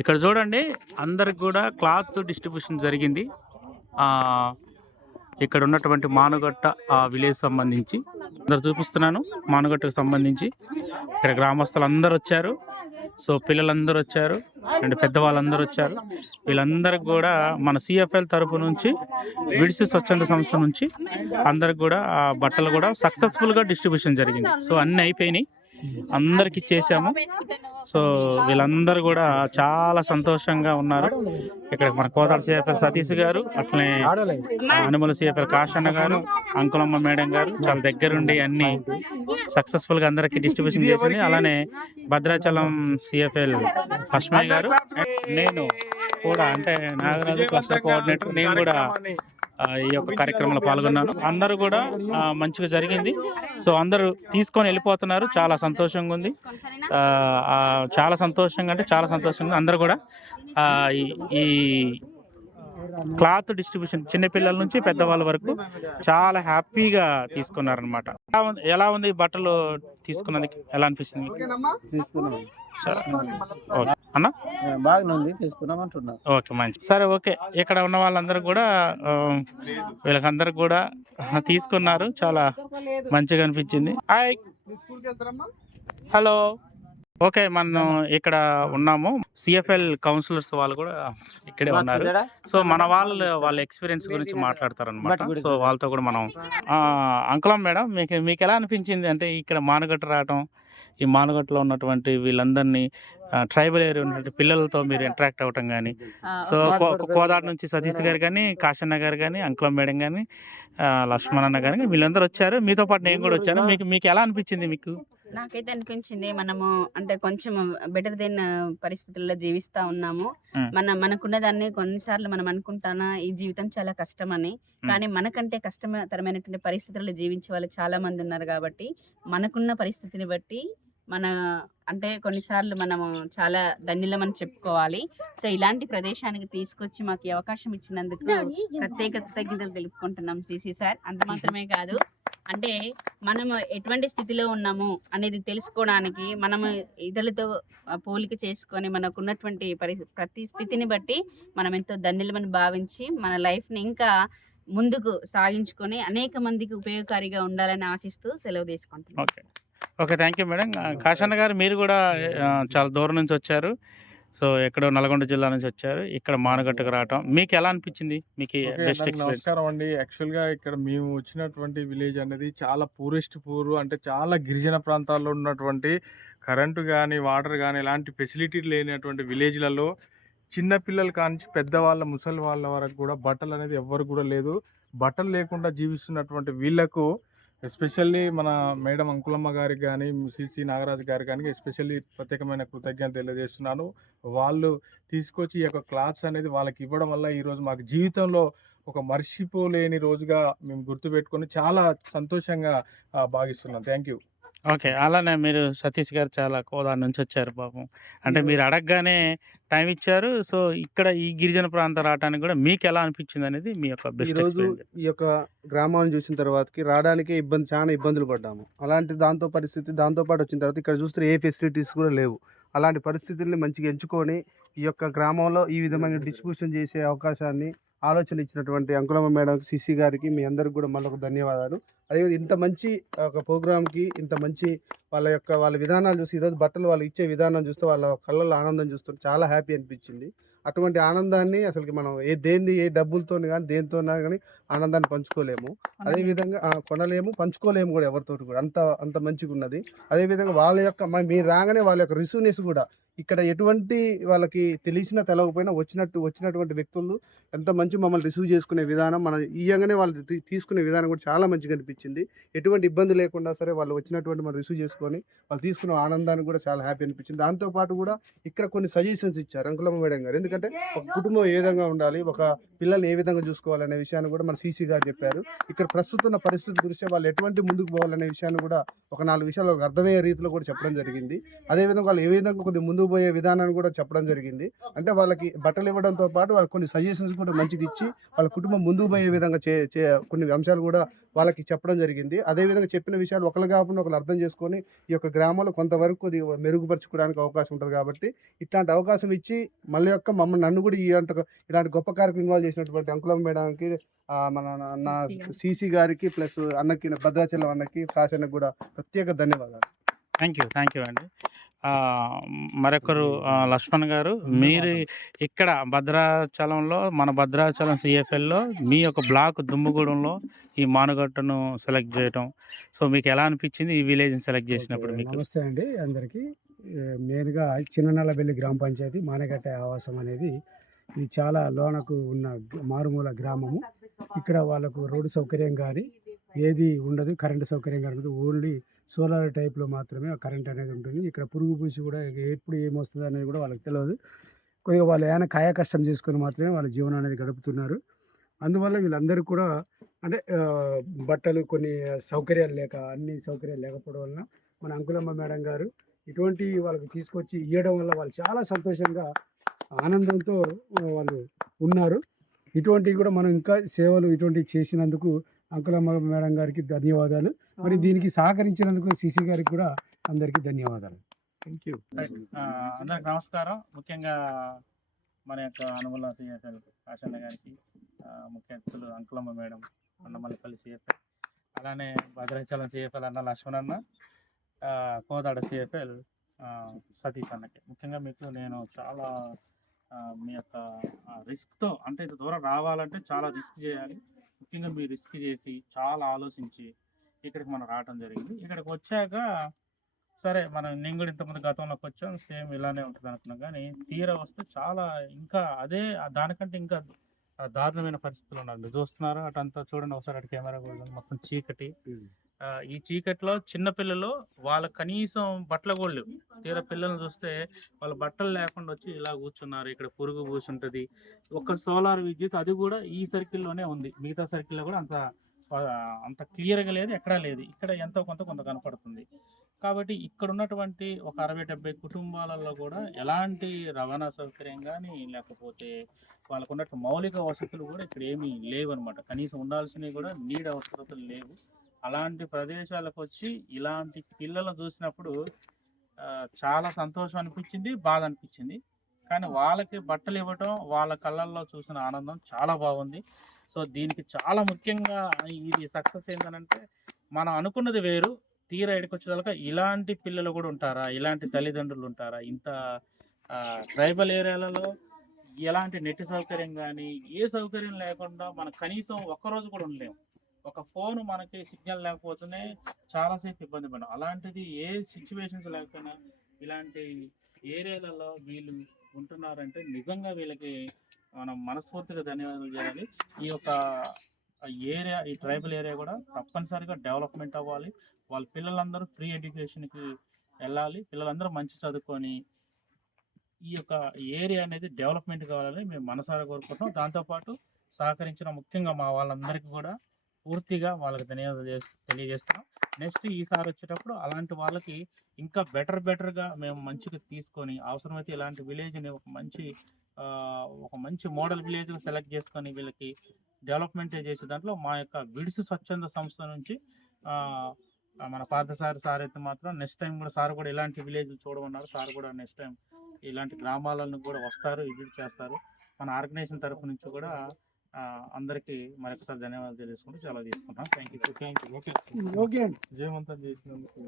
ఇక్కడ చూడండి, అందరికి కూడా క్లాత్ డిస్ట్రిబ్యూషన్ జరిగింది. ఇక్కడ ఉన్నటువంటి మానుగట్ట విలేజ్ సంబంధించి అందరు చూపిస్తున్నాను. మానుగట్టకు సంబంధించి ఇక్కడ గ్రామస్తులు అందరు వచ్చారు. సో పిల్లలందరూ వచ్చారు అండ్ పెద్దవాళ్ళందరూ వచ్చారు. వీళ్ళందరికి కూడా మన సిఎఫ్ఎల్ తరపు నుంచి, విడిసి స్వచ్ఛంద సంస్థ నుంచి అందరికి కూడా బట్టలు కూడా సక్సెస్ఫుల్గా డిస్ట్రిబ్యూషన్ జరిగింది. సో అన్నీ అయిపోయినాయి, అందరికి ఇచ్చేసాము. సో వీళ్ళందరూ కూడా చాలా సంతోషంగా ఉన్నారు. ఇక్కడ మన కోదాడ సిఎఫ్ఎల్ సతీష్ గారు, అట్లనే అనుమల సిఎఫ్ఎల్ కాశన్న గారు, అంకులమ్మ మేడం గారు చాలా దగ్గరుండి అన్ని సక్సెస్ఫుల్ గా అందరికి డిస్ట్రిబ్యూషన్ చేసింది. అలానే భద్రాచలం సిఎఫ్ఎల్ లక్ష్మయ్య గారు, నేను కూడా అంటే నాగరాజు క్లస్టర్ కోఆర్డినేటర్, నేను కూడా ఈ యొక్క కార్యక్రమంలో పాల్గొన్నాను. అందరూ కూడా మంచిగా జరిగింది. సో అందరూ తీసుకొని వెళ్ళిపోతున్నారు. చాలా సంతోషంగా ఉంది. చాలా సంతోషంగా అంటే చాలా సంతోషంగా అందరూ కూడా ఈ క్లాత్ డిస్ట్రిబ్యూషన్ చిన్నపిల్లల నుంచి పెద్దవాళ్ళ వరకు చాలా హ్యాపీగా తీసుకున్నారనమాట. ఎలా ఉంది బట్టలు తీసుకున్నందుకు? ఎలా అనిపిస్తుంది? అన్న బాగానే ఉంది, తీసుకున్నాం అంటున్నారు. ఓకే, మంచి. సరే, ఓకే. ఇక్కడ ఉన్న వాళ్ళందరూ కూడా వీళ్ళకందరూ కూడా తీసుకున్నారు. చాలా మంచిగా అనిపించింది. Hi, hello. ఓకే, మనం ఇక్కడ ఉన్నాము. సిఎఫ్ఎల్ కౌన్సిలర్స్ వాళ్ళు కూడా ఇక్కడే ఉన్నారు. సో మన వాళ్ళ ఎక్స్పీరియన్స్ గురించి మాట్లాడతారు అనమాట. సో వాళ్ళతో కూడా మనం అంకులం మేడం, మీకు ఎలా అనిపించింది? అంటే ఇక్కడ మానుగట్ట రావటం, ఈ మానుగట్టలో ఉన్నటువంటి వీళ్ళందరినీ ట్రైబల్ ఏరియా ఉన్నటువంటి పిల్లలతో మీరు ఇంటరాక్ట్ అవ్వటం కానీ, సో కోదాడ నుంచి సతీష్ గారు కానీ, కాశన్న గారు కానీ, అంకులం మేడం కానీ, లక్ష్మణన్న గారు కానీ వీళ్ళందరూ వచ్చారు. మీతో పాటు నేను కూడా వచ్చాను. మీకు ఎలా అనిపించింది? మీకు? నాకైతే అనిపించింది, మనము అంటే కొంచెం బెటర్ దెన్ పరిస్థితుల్లో జీవిస్తా ఉన్నాము. మనకున్న దాన్ని కొన్నిసార్లు మనం అనుకుంటానా ఈ జీవితం చాలా కష్టం అని, కానీ మనకంటే కష్టతరమైనటువంటి పరిస్థితుల్లో జీవించే వాళ్ళు చాలా మంది ఉన్నారు. కాబట్టి మనకున్న పరిస్థితిని బట్టి మన అంటే కొన్నిసార్లు మనము చాలా ధన్యులమని చెప్పుకోవాలి. సో ఇలాంటి ప్రదేశానికి తీసుకొచ్చి మాకు ఈ అవకాశం ఇచ్చినందుకు ప్రత్యేక కృతజ్ఞతలు తెలుపుకుంటున్నాం సిసి సార్. అంత మాత్రమే కాదు, అంటే మనము ఎటువంటి స్థితిలో ఉన్నాము అనేది తెలుసుకోవడానికి మనము ఇతరులతో పోలిక చేసుకొని మనకున్నటువంటి ప్రతి స్థితిని బట్టి మనం ఎంతో ధన్యులమని భావించి మన లైఫ్ని ఇంకా ముందుకు సాగించుకొని అనేక మందికి ఉపయోగకారిగా ఉండాలని ఆశిస్తూ సెలవు తీసుకుంటున్నాం. Okay, thank you madam. Kashanna garu, మీరు కూడా చాలా దూరం నుంచి వచ్చారు. సో ఎక్కడో నల్గొండ జిల్లా నుంచి వచ్చారు, ఇక్కడ మానుగట్టకు రావటం మీకు ఎలా అనిపించింది? మీకు నమస్కారం అండి. యాక్చువల్గా ఇక్కడ మేము వచ్చినటువంటి విలేజ్ అనేది చాలా పూరెస్ట్ పూర్, అంటే చాలా గిరిజన ప్రాంతాల్లో ఉన్నటువంటి కరెంటు కానీ వాటర్ కానీ ఇలాంటి ఫెసిలిటీ లేనటువంటి విలేజ్లలో చిన్నపిల్లలు కానీ పెద్దవాళ్ళ ముసలి వాళ్ళ వరకు కూడా బట్టలు అనేది ఎవ్వరు కూడా లేదు. బట్టలు లేకుండా జీవిస్తున్నటువంటి వీళ్ళకు ఎస్పెషల్లీ మన మేడం అంకులమ్మ గారికి కానీ, సిసి నాగరాజు గారికి కానీ ఎస్పెషల్లీ ప్రత్యేకమైన కృతజ్ఞత తెలియజేస్తున్నాను. వాళ్ళు తీసుకొచ్చి ఈ యొక్క క్లాత్స్ అనేది వాళ్ళకి ఇవ్వడం వల్ల ఈరోజు మాకు జీవితంలో ఒక మర్చిపోలేని రోజుగా మేము గుర్తుపెట్టుకొని చాలా సంతోషంగా భావిస్తున్నాం. Thank you. ఓకే, అలానే మీరు సతీష్ గారు చాలా కోదాడ నుంచి వచ్చారు పాపం. అంటే మీరు అడగగానే టైం ఇచ్చారు. సో ఇక్కడ ఈ గిరిజన ప్రాంతం రావడానికి కూడా మీకు ఎలా అనిపించింది అనేది మీ యొక్క ఈరోజు ఈ యొక్క గ్రామాలను చూసిన తర్వాతకి రావడానికి చాలా ఇబ్బందులు పడ్డాము. అలాంటి దాంతోపాటు వచ్చిన తర్వాత ఇక్కడ చూస్తే ఏ ఫెసిలిటీస్ కూడా లేవు. అలాంటి పరిస్థితుల్ని మంచిగా ఎంచుకొని ఈ యొక్క గ్రామంలో ఈ విధమైన డిస్ట్రిబ్యూషన్ చేసే అవకాశాన్ని ఆలోచన ఇచ్చినటువంటి అంకులమ్మ మేడం, సిసి గారికి మీ అందరికి కూడా మళ్ళీ ధన్యవాదాలు. అదే ఇంత మంచి ఒక ప్రోగ్రామ్కి ఇంత మంచి వాళ్ళ విధానాలు చూసి ఈరోజు బట్టలు వాళ్ళు ఇచ్చే విధానం చూస్తే వాళ్ళ కళ్ళల్లో ఆనందం చూస్తుంటే చాలా హ్యాపీ అనిపించింది. అటువంటి ఆనందాన్ని అసలుకి మనం ఏ డబ్బులతో కానీ దేనితోనా కానీ ఆనందాన్ని పంచుకోలేము. అదేవిధంగా కొనలేము, పంచుకోలేము కూడా ఎవరితో కూడా. అంత మంచిగా ఉన్నది. అదేవిధంగా వాళ్ళ యొక్క మీరు రాగానే వాళ్ళ యొక్క రిసీవ్నెస్ కూడా ఇక్కడ ఎటువంటి వాళ్ళకి తెలిసినా తెలవకపోయినా వచ్చినటువంటి వ్యక్తులు ఎంత మంచి మమ్మల్ని రిసీవ్ చేసుకునే విధానం, మన ఇయ్యంగానే వాళ్ళు తీసుకునే విధానం కూడా చాలా మంచిగా అనిపించింది. ఎటువంటి ఇబ్బంది లేకుండా సరే వాళ్ళు వచ్చినటువంటి మనం రిసీవ్ చేసుకొని వాళ్ళు తీసుకున్న ఆనందానికి కూడా చాలా హ్యాపీ అనిపించింది. దాంతోపాటు కూడా ఇక్కడ కొన్ని సజెషన్స్ ఇచ్చారు అంకులమ్మ మేడం గారు. ఎందుకంటే ఎందుకంటే ఒక కుటుంబం ఏ విధంగా ఉండాలి, ఒక పిల్లల్ని ఏ విధంగా చూసుకోవాలనే విషయాన్ని కూడా మన సీసీ గారు చెప్పారు. ఇక్కడ ప్రస్తుతం ఉన్న పరిస్థితి దృష్ట్యా వాళ్ళు ఎటువంటి ముందుకు పోవాలనే విషయాన్ని కూడా ఒక 4 విషయాలు ఒక అర్థమయ్యే రీతిలో కూడా చెప్పడం జరిగింది. అదేవిధంగా వాళ్ళు ఏ విధంగా కొద్దిగా ముందుకు పోయే విధానాన్ని కూడా చెప్పడం జరిగింది. అంటే వాళ్ళకి బట్టలు ఇవ్వడంతో పాటు వాళ్ళకి కొన్ని సజెషన్స్ కూడా మంచిగా ఇచ్చి వాళ్ళ కుటుంబం ముందుకు పోయే విధంగా కొన్ని అంశాలు కూడా వాళ్ళకి చెప్పడం జరిగింది. అదేవిధంగా చెప్పిన విషయాలు ఒకరు కాకుండా ఒకరు అర్థం చేసుకొని ఈ యొక్క గ్రామంలో కొంతవరకు కొద్దిగా మెరుగుపరచుకోవడానికి అవకాశం ఉంటుంది. కాబట్టి ఇట్లాంటి అవకాశం ఇచ్చి మళ్ళీ నన్ను కూడా ఇలాంటి గొప్ప కార్యక్రమం ఇన్వాల్వ్ చేసినటువంటి అంకులం మేడానికి నా సీసీ గారికి ప్లస్ అన్నకి భద్రాచలం అన్నకి కాశన్నకి కూడా ప్రత్యేక ధన్యవాదాలు. థ్యాంక్ యూ అండి. మరొకరు లక్ష్మణ్ గారు, మీరు ఇక్కడ భద్రాచలంలో మన భద్రాచలం సిఎఫ్ఎల్లో మీ యొక్క బ్లాక్ దుమ్ముగూడెంలో ఈ మానుగట్టును సెలెక్ట్ చేయటం, సో మీకు ఎలా అనిపించింది ఈ విలేజ్ని సెలెక్ట్ చేసినప్పుడు? మీకు నమస్తే అండి అందరికీ. మెయిన్గా చిన్ననల్లబెల్లి గ్రామ పంచాయతీ మానగట్ట ఆవాసం అనేది ఇది చాలా లోనకు ఉన్న మారుమూల గ్రామము. ఇక్కడ వాళ్ళకు రోడ్డు సౌకర్యం కానీ ఏది ఉండదు, కరెంటు సౌకర్యం కానీ ఉండదు. ఓన్లీ సోలార్ టైప్లో మాత్రమే కరెంట్ అనేది ఉంటుంది. ఇక్కడ పురుగు పూసి కూడా ఎప్పుడు ఏమొస్తుంది అనేది కూడా వాళ్ళకి తెలియదు. కొద్దిగా వాళ్ళు ఏమైనా కాయ కష్టం చేసుకొని మాత్రమే వాళ్ళ జీవనం అనేది గడుపుతున్నారు. అందువల్ల వీళ్ళందరూ కూడా అంటే బట్టలు కొన్ని సౌకర్యాలు లేక అన్ని సౌకర్యాలు లేకపోవడం వలన మన అంకులమ్మ మేడం గారు ఇటువంటి వాళ్ళకి తీసుకొచ్చి ఇవ్వడం వల్ల వాళ్ళు చాలా సంతోషంగా ఆనందంతో వాళ్ళు ఉన్నారు. ఇటువంటివి కూడా మనం ఇంకా సేవలు ఇటువంటివి చేసినందుకు అంకులమ్మ మేడం గారికి ధన్యవాదాలు. మరి దీనికి సహకరించినందుకు సిసి గారికి కూడా అందరికీ ధన్యవాదాలు. Thank you. అందరికి నమస్కారం. ముఖ్యంగా మన యొక్క అనుమల సిఎఫ్ఎల్ కాశన్న గారికి, ముఖ్య అతిథులు అంకులమ్మ మేడం, అన్నమల్లిపల్లి సిఎఫ్ఎల్, అలానే భద్రాచలం సిఎఫ్ఎల్ అన్న లక్ష్మణ్ అన్న, కోదాడ సిఎఫ్ఎల్ సతీష్ అన్నకి. ముఖ్యంగా మీకు నేను చాలా మీ యొక్క రిస్క్తో, అంటే ఇంత దూరం రావాలంటే చాలా రిస్క్ చేయాలి. ముఖ్యంగా మీరు రిస్క్ చేసి చాలా ఆలోచించి ఇక్కడికి మనం రావడం జరిగింది. ఇక్కడికి వచ్చాక సరే నేను కూడా ఇంతకుముందు గతంలోకి వచ్చాం, సేమ్ ఇలానే ఉంటుంది అనుకున్నాం. కానీ తీరా వస్తే చాలా ఇంకా దానికంటే ఇంకా దారుణమైన పరిస్థితులు ఉన్నారు. మీరు చూస్తున్నారు అటంతా చూడండి ఒకసారి, అటు కెమెరా కూడా మొత్తం చీకటి. ఈ చీకట్లో చిన్నపిల్లలు వాళ్ళ కనీసం బట్టలు కూడా లేవు. తీరా పిల్లల్ని చూస్తే వాళ్ళ బట్టలు లేకుండా వచ్చి ఇలా కూర్చున్నారు. ఇక్కడ పురుగు పూసుంటుంది. ఒక సోలార్ విద్యుత్ అది కూడా ఈ సర్కిల్లోనే ఉంది, మిగతా సర్కిల్లో కూడా అంత క్లియర్గా లేదు, ఎక్కడా లేదు. ఇక్కడ ఎంతో కొంత కనపడుతుంది. కాబట్టి ఇక్కడ ఉన్నటువంటి ఒక 60-70 కుటుంబాలలో కూడా ఎలాంటి రవాణా సౌకర్యం కానీ లేకపోతే వాళ్ళకు ఉన్నట్టు మౌలిక వసతులు కూడా ఇక్కడ ఏమీ లేవు అనమాట. కనీసం ఉండాల్సినవి కూడా నీడ్ అవసరతలు లేవు. అలాంటి ప్రదేశాలకు వచ్చి ఇలాంటి పిల్లలను చూసినప్పుడు చాలా సంతోషం అనిపించింది, బాధ అనిపించింది. కానీ వాళ్ళకి బట్టలు ఇవ్వటం, వాళ్ళ కళ్ళల్లో చూసిన ఆనందం చాలా బాగుంది. సో దీనికి చాలా ముఖ్యంగా ఇది సక్సెస్ ఏంటంటే, మనం అనుకున్నది వేరు, తీరా ఎడుకొచ్చేదాకా ఇలాంటి పిల్లలు కూడా ఉంటారా, ఇలాంటి తల్లిదండ్రులు ఉంటారా, ఇంత ట్రైబల్ ఏరియాలలో ఎలాంటి నెట్ సౌకర్యం కానీ ఏ సౌకర్యం లేకుండా మనం కనీసం ఒక్కరోజు కూడా ఉండలేము. ఒక ఫోన్ మనకి సిగ్నల్ లేకపోతేనే చాలాసేపు ఇబ్బంది పడ్డాం. అలాంటిది ఏ సిచ్యువేషన్స్ లేకపోయినా ఇలాంటి ఏరియాలలో వీళ్ళు ఉంటున్నారంటే నిజంగా వీళ్ళకి మనం మనస్ఫూర్తిగా ధన్యవాదాలు చేయాలి. ఈ యొక్క ఏరియా, ఈ ట్రైబల్ ఏరియా కూడా తప్పనిసరిగా డెవలప్మెంట్ అవ్వాలి. వాళ్ళ పిల్లలందరూ ఫ్రీ ఎడ్యుకేషన్కి వెళ్ళాలి. పిల్లలందరూ మంచి చదువుకొని ఈ యొక్క ఏరియా అనేది డెవలప్మెంట్ కావాలని మేము మనసారా కోరుకుంటున్నాం. దాంతోపాటు సహకరించిన ముఖ్యంగా మా వాళ్ళందరికీ కూడా పూర్తిగా వాళ్ళకి ధన్యవాదాలు తెలియజేస్తున్నాం. నెక్స్ట్ ఈసారి వచ్చేటప్పుడు అలాంటి వాళ్ళకి ఇంకా బెటర్గా మేము మంచిగా తీసుకొని, అవసరమైతే ఇలాంటి విలేజ్ని ఒక మంచి మోడల్ విలేజ్గా సెలెక్ట్ చేసుకొని వీళ్ళకి డెవలప్మెంట్ చేసే దాంట్లో మా యొక్క విడ్స్ స్వచ్ఛంద సంస్థ నుంచి మన పార్థసారి సార్ అయితే మాత్రం నెక్స్ట్ టైం కూడా సార్ కూడా ఇలాంటి విలేజ్లు చూడమన్నారు. సార్ కూడా నెక్స్ట్ టైం ఇలాంటి గ్రామాలను కూడా వస్తారు, విజిట్ చేస్తారు. మన ఆర్గనైజేషన్ తరఫు నుంచి కూడా అందరికీ మరొకసారి ధన్యవాదాలు తెలియజేసుకుంటూ చాలా తీసుకుంటాం. Thank you. ఓకే, జయమంతా చేసినందుకు.